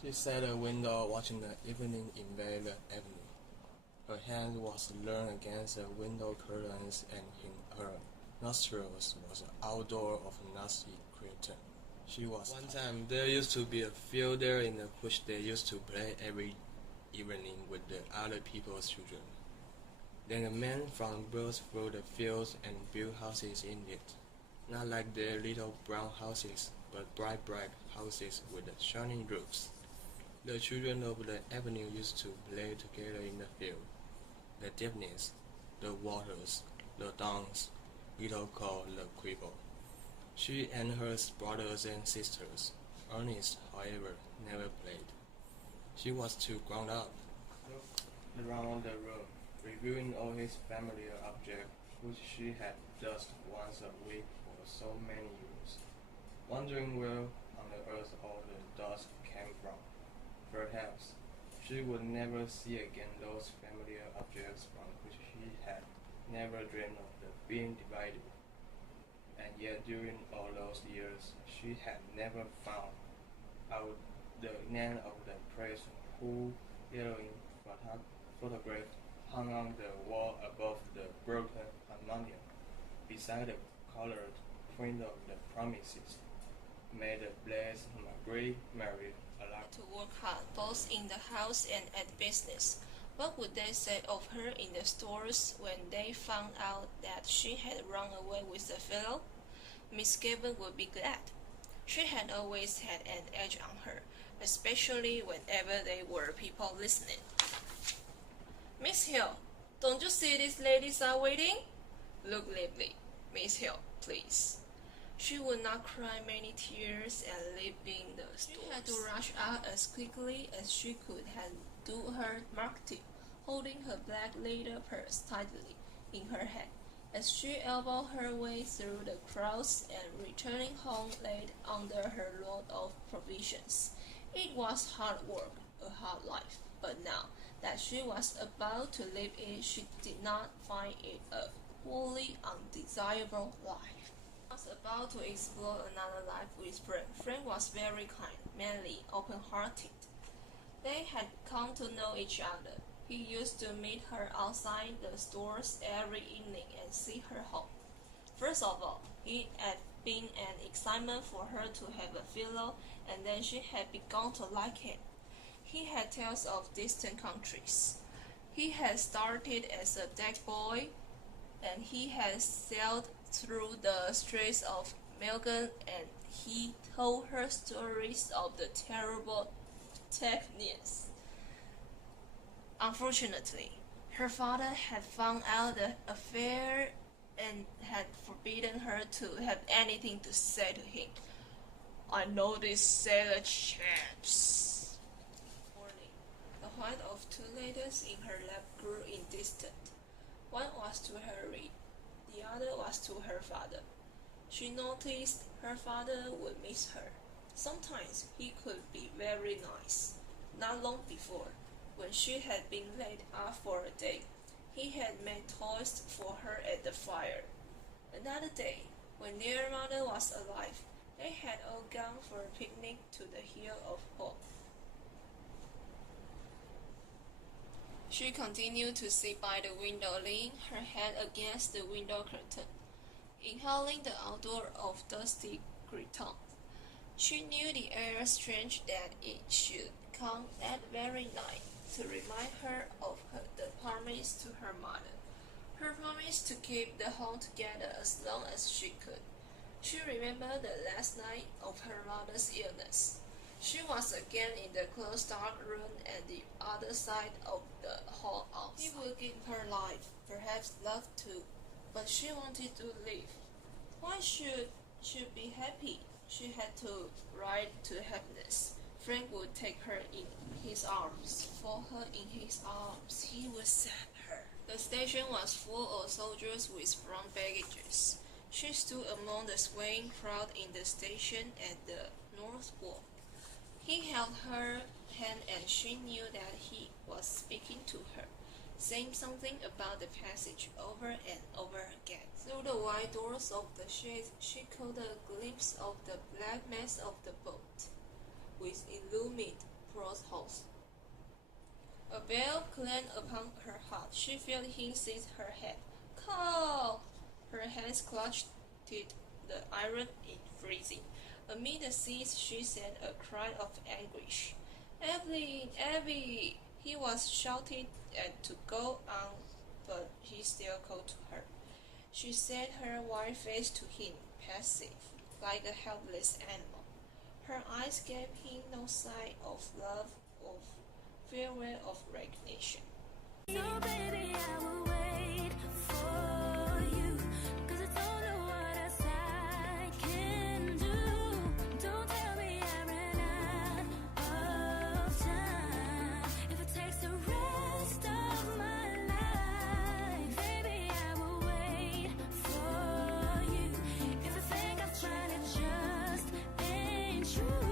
She sat at a window watching the evening invade the avenue. Her hand was leaned against the window curtains, and in her nostrils was the odor of nasty cretin. One time there used to be a field there in which they used to play every evening with the other people's children. Then the men from birds through the fields and built houses in it, not like their little brown houses, but bright houses with shining roofs. The children of the avenue used to play together in the field. The deepness, the waters, the downs, little called the quibble. She and her brothers and sisters, Ernest, however, never played. She was too grown up. Looked around the room, reviewing all his familiar objects, which she had dusted once a week for so many years, wondering where on the earth all the dust came from. Perhaps she would never see again those familiar objects from which she had never dreamed of being divided. And yet during all those years she had never found out the name of the priest whose yellowing photograph hung on the wall above the broken harmonium, beside the colored print of the promises. May the blessed Margaret Mary alive to work hard both in the house and at business. What would they say of her in the stores when they found out that she had run away with a fellow? Miss Gibbon would be glad. She had always had an edge on her, especially whenever there were people listening. Miss Hill, don't you see these ladies are waiting? Look lively, Miss Hill, please. She would not cry many tears and leave in the store. She had to rush out as quickly as she could and do her marketing, holding her black leather purse tightly in her hand as she elbowed her way through the crowds and returning home laid under her load of provisions. It was hard work, a hard life, but now that she was about to leave it, she did not find it a wholly undesirable life. Was about to explore another life with Frank. Frank was very kind, manly, open-hearted. They had come to know each other. He used to meet her outside the stores every evening and see her home. First of all, it had been an excitement for her to have a fellow, and then she had begun to like him. He had tales of distant countries. He had started as a deck boy, and he had sailed through the Straits of Magellan, and he told her stories of the terrible techniques. Unfortunately, her father had found out the affair and had forbidden her to have anything to say to him. I know these sailor chaps. Morning. The white of two letters in her lap grew indistinct. One was to her read. The other was to her father. She noticed her father would miss her. Sometimes he could be very nice. Not long before, when she had been laid up for a day, he had made toast for her at the fire. Another day, when their mother was alive, they had all gone for a picnic to the Hill of Hope. She continued to sit by the window, leaning her head against the window curtain, inhaling the odor of dusty cretonne. She knew the air strange that it should come that very night to remind her of the promise to her mother, her promise to keep the home together as long as she could. She remembered the last night of her mother's illness. She was again in the close dark room at the other side of the hall outside. He would give her life, perhaps love too, but she wanted to live. Why should she be happy? She had to ride to happiness. Frank would take her in his arms, fold her in his arms. He would sap her. The station was full of soldiers with brown baggages. She stood among the swaying crowd in the station at the North Wall. He held her hand and she knew that he was speaking to her, saying something about the passage over and over again. Through the wide doors of the shades she caught a glimpse of the black mass of the boat, with illumined Emperor's house. A bell clanged upon her heart. She felt him seize her head. Call! Her hands clutched the iron in freezing. Amid the seas she sent a cry of anguish. Eveline! Evie! He was shouting to go on, but he still called to her. She set her white face to him, passive, like a helpless animal. Her eyes gave him no sign of love, of farewell, of recognition. So baby, I will wait for you, 'cause I don't know what else I can do. Don't tell me I ran out of time. If it takes the rest of my life, baby, I will wait for you. If I think I find it just ain't true.